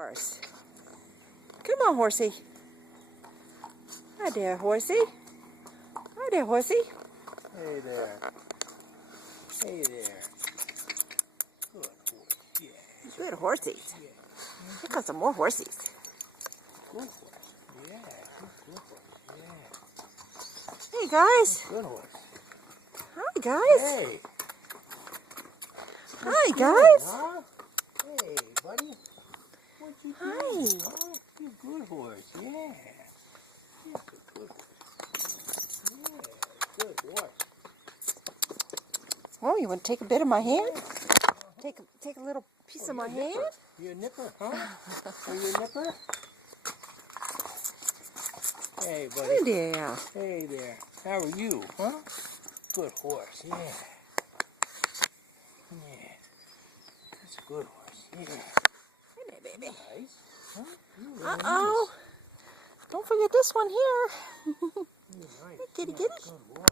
Horse. Come on, horsey. Hi there, horsey. Hi there, horsey. Hey there. Hey there. Good horse. Yeah. Good horsies. Yeah. Here comes some more horsies. Good horse. Yeah. Good horse. Yeah. Hey, guys. Good horse. Hi, guys. Hey. Hi, guys. Huh? Hey, buddy. What you Hi. doing? Huh? You good horse. Yeah. You're a good horse. Yeah. Good horse. Oh, you want to take a bit of my hand? Take a little piece of my hand? You a nipper, huh? Are you a nipper? Hey, buddy. Hey there. Hey there. How are you, huh? Good horse, yeah. Yeah. That's a good horse, yeah. Hey there, baby. Nice. Huh? You're really Uh-oh. Don't forget this one here. nice. You're nice. Kitty, Yeah, kitty. good horse.